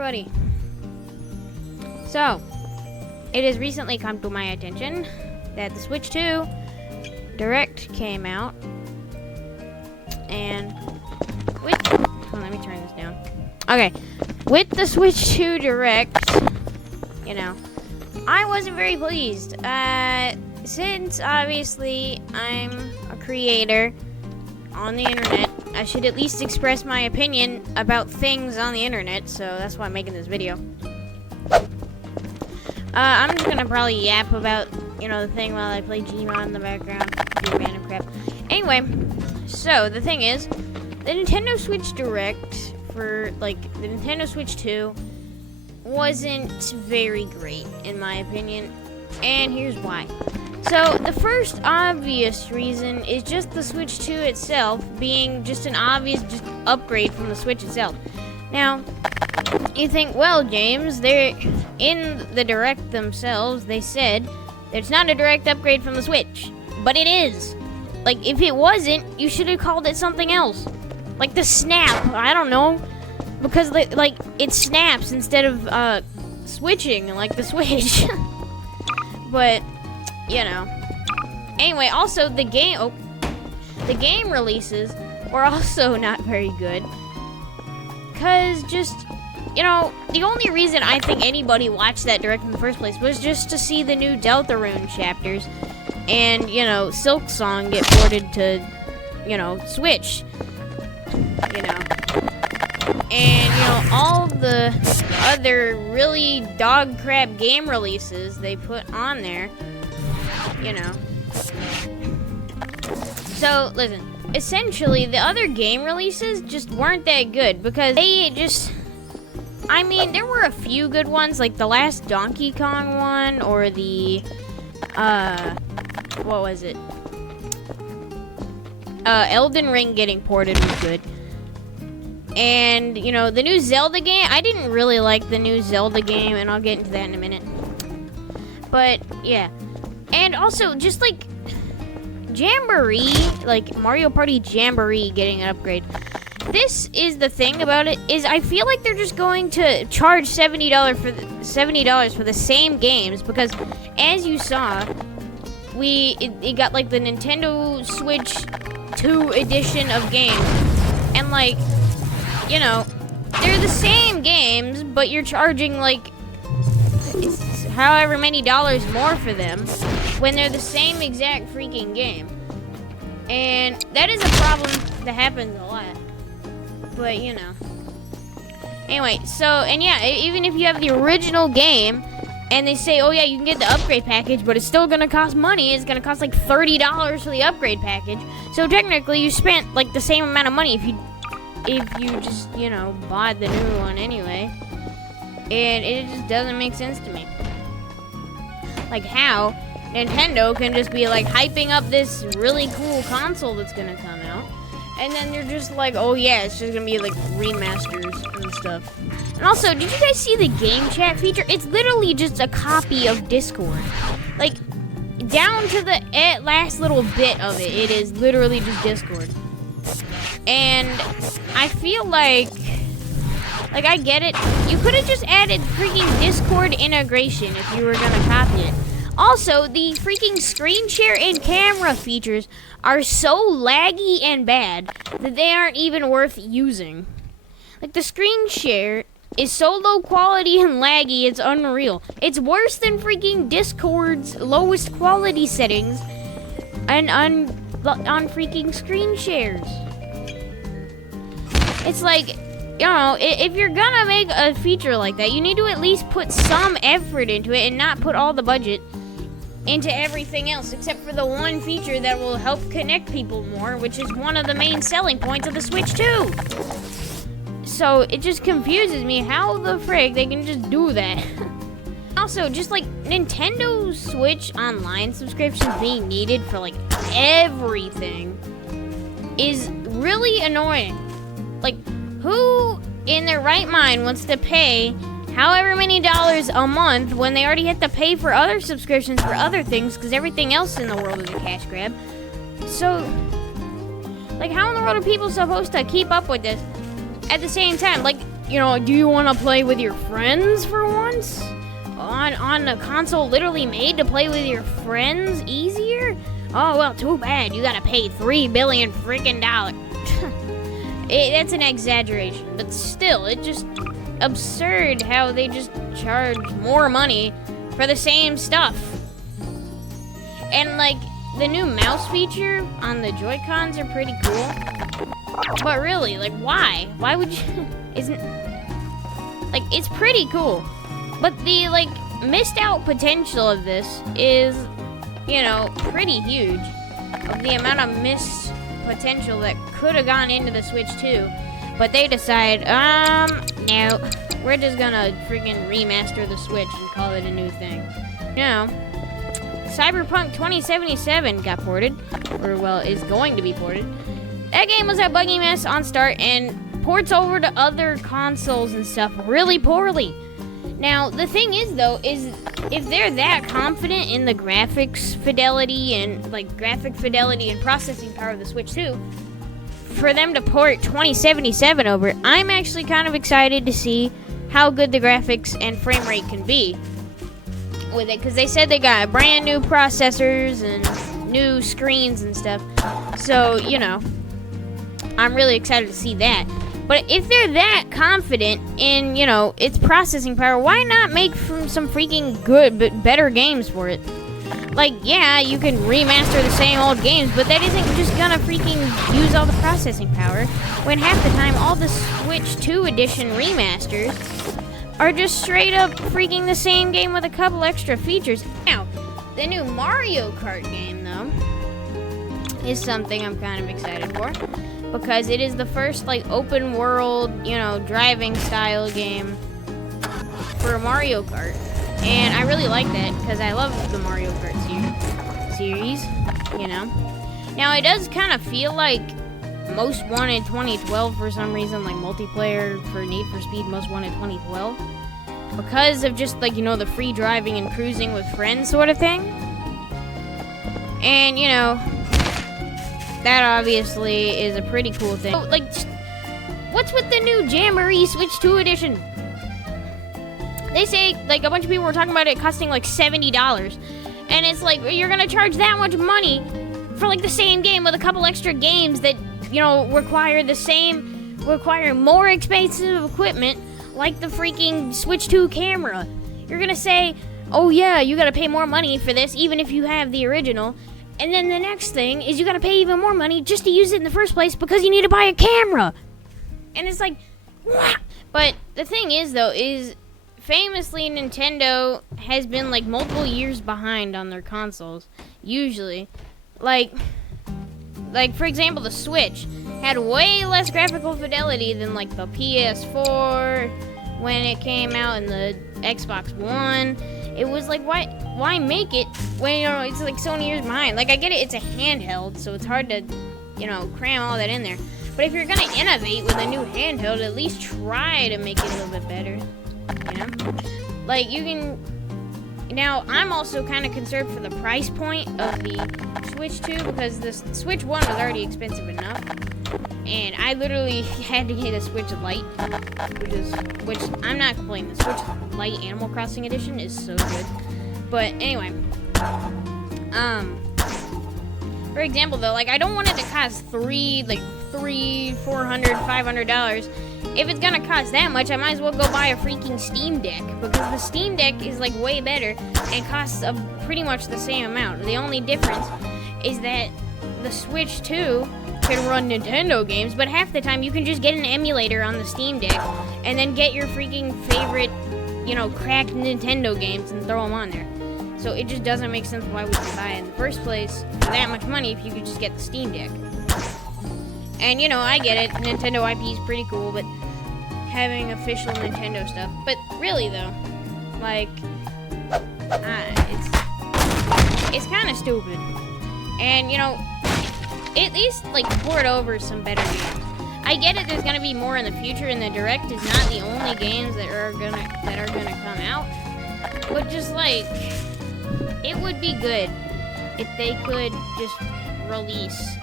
everybody. So, it has recently come to my attention that the Switch 2 Direct came out, and let me turn this down. Okay, with the Switch 2 Direct, I wasn't very pleased. Since obviously I'm a creator on the internet, I should at least express my opinion about things on the internet, so that's why I'm making this video. I'm just gonna probably yap about, the thing while I play Gmod in the background, do random crap. Anyway, so the thing is, the Nintendo Switch Direct for, the Nintendo Switch 2 wasn't very great, in my opinion, and here's why. So, the first obvious reason is just the Switch 2 itself being just an obvious upgrade from the Switch itself. Now, you think, well, James, they're in the Direct themselves, they said that it's not a direct upgrade from the Switch, but it is. If it wasn't, you should have called it something else. Like the Snap, I don't know, because, it snaps instead of, switching, like the Switch. But, Anyway, also, the game releases were also not very good. Because the only reason I think anybody watched that Direct in the first place was just to see the new Deltarune chapters and, Silksong get ported to, Switch. And, all the other really dog crap game releases they put on there, So, listen, essentially, the other game releases just weren't that good because they there were a few good ones, like the last Donkey Kong one, or the, what was it? Elden Ring getting ported was good. And, the new Zelda game, I didn't really like the new Zelda game, and I'll get into that in a minute. But, yeah. And also, just, Jamboree, Mario Party Jamboree getting an upgrade. This is the thing about it, is I feel like they're just going to charge $70 for the same games, because, as you saw, it got, the Nintendo Switch 2 edition of games, and, they're the same games, but you're charging, however many dollars more for them when they're the same exact freaking game. And that is a problem that happens a lot. But, Anyway, so, and yeah, even if you have the original game, and they say, oh yeah, you can get the upgrade package, but it's still gonna cost money. It's gonna cost, $30 for the upgrade package. So technically, you spent, the same amount of money if you just, bought the new one anyway. And it just doesn't make sense to me. How Nintendo can just be, hyping up this really cool console that's gonna come out, and then they're just oh yeah, it's just gonna be, remasters and stuff. And also, did you guys see the game chat feature? It's literally just a copy of Discord. Down to the last little bit of it, it is literally just Discord. And I feel I get it. You could have just added freaking Discord integration if you were gonna copy it. Also, the freaking screen share and camera features are so laggy and bad that they aren't even worth using. The screen share is so low quality and laggy, it's unreal. It's worse than freaking Discord's lowest quality settings and on freaking screen shares. It's if you're gonna make a feature like that, you need to at least put some effort into it and not put all the budget into everything else, except for the one feature that will help connect people more, which is one of the main selling points of the Switch 2. So, it just confuses me how the frick they can just do that. Also, just Nintendo Switch Online subscriptions being needed for everything is really annoying. Who in their right mind wants to pay however many dollars a month when they already have to pay for other subscriptions for other things because everything else in the world is a cash grab? So, how in the world are people supposed to keep up with this at the same time? you know, do you want to play with your friends for once? On a console literally made to play with your friends easier? Oh, well, too bad. You gotta pay $3 billion freaking dollars. That's an exaggeration, but still, it's just absurd how they just charge more money for the same stuff. And, like, the new mouse feature on the Joy-Cons are pretty cool. But really, like, why? Why would you... Like, it's pretty cool. But the, like, missed out potential of this is, you know, pretty huge. Of the amount of missed potential that could have gone into the Switch 2. But they decide, no, we're just gonna freaking remaster the Switch and call it a new thing. You know, Cyberpunk 2077 got ported, or well, is going to be ported. That game was a buggy mess on start and ports over to other consoles and stuff really poorly. Now, the thing is, though, is if they're that confident in the graphics fidelity and, like, graphic fidelity and processing power of the Switch 2, for them to port 2077 over, I'm actually kind of excited to see how good the graphics and frame rate can be with it, because they said they got brand new processors and new screens and stuff. So, you know, I'm really excited to see that. But if they're that confident in, you know, its processing power, why not make some freaking good but better games for it? Like, yeah, you can remaster the same old games, but that isn't just gonna freaking use all the processing power, when half the time all the Switch 2 edition remasters are just straight up freaking the same game with a couple extra features. Now, the new Mario Kart game, though, is something I'm kind of excited for, because it is the first, like, open world, you know, driving style game for Mario Kart. And I really like that, because I love the Mario Kart series, you know. Now, it does kind of feel like Most Wanted 2012 for some reason, like multiplayer for Need for Speed Most Wanted 2012. Because of just, like, you know, the free driving and cruising with friends sort of thing. And, you know, that obviously is a pretty cool thing. So, like, what's with the new Jamboree Switch 2 edition? They say, like, a bunch of people were talking about it costing, like, $70. And it's like, you're gonna charge that much money for, like, the same game with a couple extra games that, you know, require more expensive equipment, like the freaking Switch 2 camera. You're gonna say, oh yeah, you gotta pay more money for this, even if you have the original. And then the next thing is you gotta pay even more money just to use it in the first place because you need to buy a camera. And it's like, what? But the thing is, though, is famously Nintendo has been, like, multiple years behind on their consoles, usually. Like, for example, the Switch had way less graphical fidelity than, like, the PS4 when it came out and the Xbox One. It was like, why make it when, you know, it's like so many years behind? Like, I get it, it's a handheld, so it's hard to, you know, cram all that in there. But if you're gonna innovate with a new handheld, at least try to make it a little bit better, you know? Like, you can... Now, I'm also kind of concerned for the price point of the Switch 2, because the Switch 1 was already expensive enough. And I literally had to get a Switch Lite, which I'm not complaining. The Switch Lite Animal Crossing Edition is so good. But anyway, for example, though, like, I don't want it to cost $300, $400, $500. If it's gonna cost that much, I might as well go buy a freaking Steam Deck, because the Steam Deck is, like, way better and costs pretty much the same amount. The only difference is that the Switch 2 can run Nintendo games, but half the time you can just get an emulator on the Steam Deck and then get your freaking favorite, you know, cracked Nintendo games and throw them on there. So it just doesn't make sense why we should buy it in the first place for that much money if you could just get the Steam Deck. And, you know, I get it, Nintendo IP is pretty cool, but having official Nintendo stuff. But really, though, like, it's kind of stupid. And, you know, at least, like, port over some better games. I get it, there's gonna be more in the future, and the Direct is not the only games that are gonna come out. But just, like, it would be good if they could just release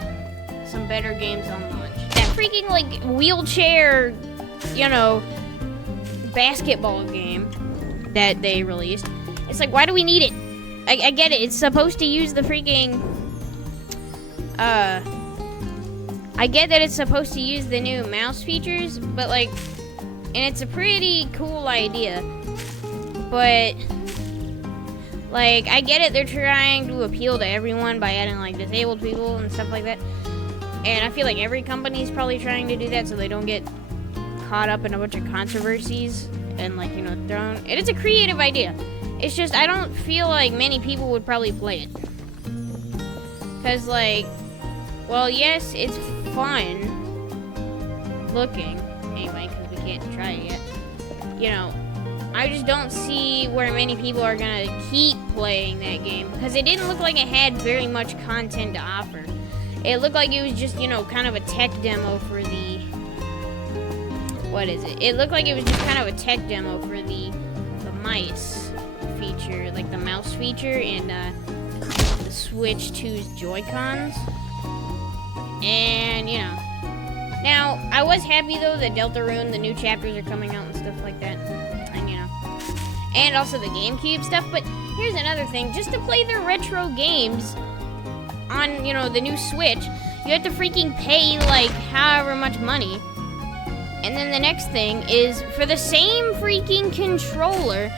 some better games on launch. That freaking, like, wheelchair, you know, basketball game that they released. It's like, why do we need it? I get it. It's supposed to use the freaking... I get that it's supposed to use the new mouse features, but like... And it's a pretty cool idea. But... Like, I get it. They're trying to appeal to everyone by adding, like, disabled people and stuff like that. And I feel like every company's probably trying to do that so they don't get caught up in a bunch of controversies and, like, you know, thrown... And it's a creative idea. It's just, I don't feel like many people would probably play it. Because, like, well, yes, it's fun looking, anyway, because we can't try it yet. You know, I just don't see where many people are going to keep playing that game. Because it didn't look like it had very much content to offer. It looked like it was just, you know, kind of a tech demo for the... What is it? It looked like it was just kind of a tech demo for the mice feature, like the mouse feature and the Switch 2's Joy-Cons. And, you know. Now, I was happy, though, that Deltarune, the new chapters are coming out and stuff like that. And, you know. And also the GameCube stuff. But here's another thing. Just to play the retro games on, you know, the new Switch, you have to freaking pay, like, however much money. And then the next thing is, for the same freaking controller,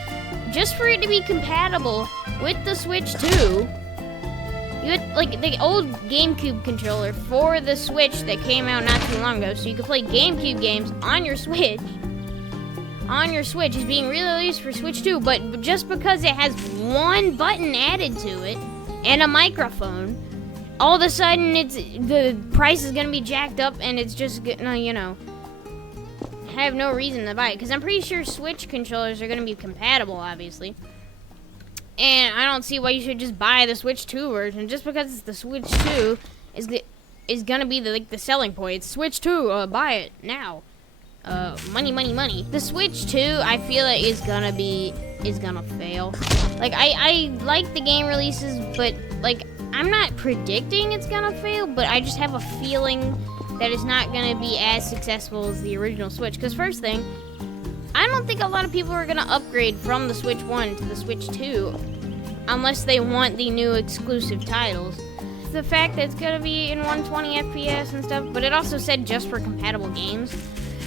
just for it to be compatible with the Switch 2, you had, like, the old GameCube controller for the Switch that came out not too long ago, so you could play GameCube games on your Switch. On your Switch is being released for Switch 2, but just because it has one button added to it and a microphone, all of a sudden the price is gonna be jacked up, and it's just gonna, you know, have no reason to buy it, because I'm pretty sure Switch controllers are going to be compatible, obviously. And I don't see why you should just buy the Switch 2 version, just because it's the Switch 2 is going to be the selling point. It's Switch 2, buy it now. Money, money, money. The Switch 2, I feel like is going to fail. Like, I like the game releases, but, like, I'm not predicting it's going to fail, but I just have a feeling that it's not going to be as successful as the original Switch. Because first thing, I don't think a lot of people are going to upgrade from the Switch 1 to the Switch 2 unless they want the new exclusive titles. The fact that it's going to be in 120 FPS and stuff, but it also said just for compatible games,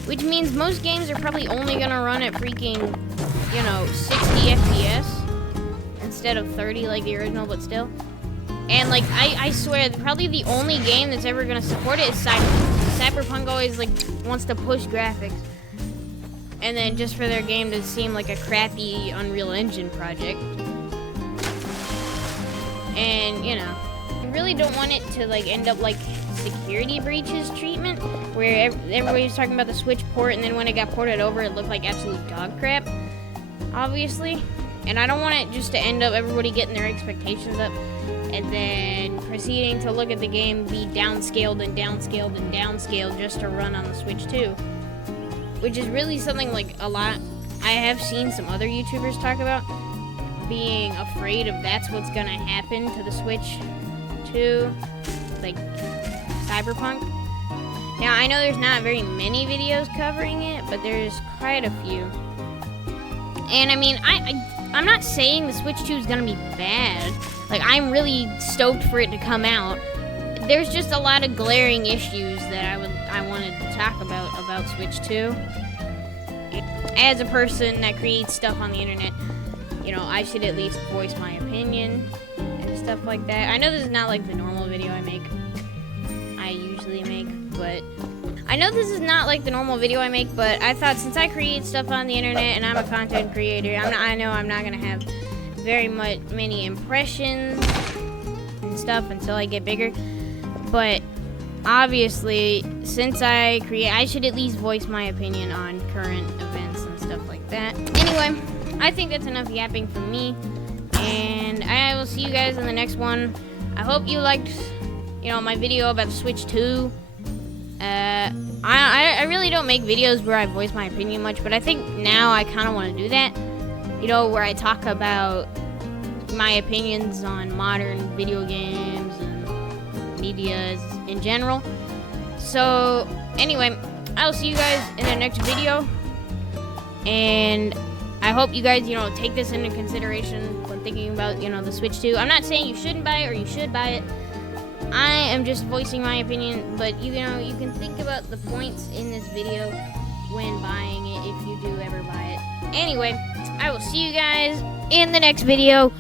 which means most games are probably only going to run at freaking, you know, 60 FPS instead of 30 like the original, but still. And, like, I swear, probably the only game that's ever going to support it is Cyberpunk. Cyberpunk always, like, wants to push graphics. And then just for their game to seem like a crappy Unreal Engine project. And, you know, I really don't want it to, like, end up like security breaches treatment, where everybody was talking about the Switch port, and then when it got ported over, it looked like absolute dog crap, obviously. And I don't want it just to end up everybody getting their expectations up, and then proceeding to look at the game be downscaled and downscaled and downscaled just to run on the Switch 2. Which is really something, like, a lot I have seen some other YouTubers talk about, being afraid of that's what's gonna happen to the Switch 2, like, Cyberpunk. Now, I know there's not very many videos covering it, but there's quite a few. And, I mean, I'm not saying the Switch 2 is gonna be bad. Like, I'm really stoked for it to come out. There's just a lot of glaring issues that I wanted to talk about Switch 2. As a person that creates stuff on the internet, you know, I should at least voice my opinion and stuff like that. I know this is not like the normal video I usually make, but I know this is not like the normal video I make, but I thought since I create stuff on the internet and I'm a content creator, I know I'm not gonna have very many impressions and stuff until I get bigger. But obviously, since I should at least voice my opinion on current events and stuff like that. Anyway, I think that's enough yapping from me, and I will see you guys in the next one. I hope you liked, you know, my video about the Switch 2. I really don't make videos where I voice my opinion much, but I think now I kind of want to do that. You know, where I talk about my opinions on modern video games and media in general. So, anyway, I'll see you guys in the next video. And I hope you guys, take this into consideration when thinking about, the Switch 2. I'm not saying you shouldn't buy it or you should buy it. I am just voicing my opinion, but you can think about the points in this video when buying it if you do ever buy it. Anyway, I will see you guys in the next video.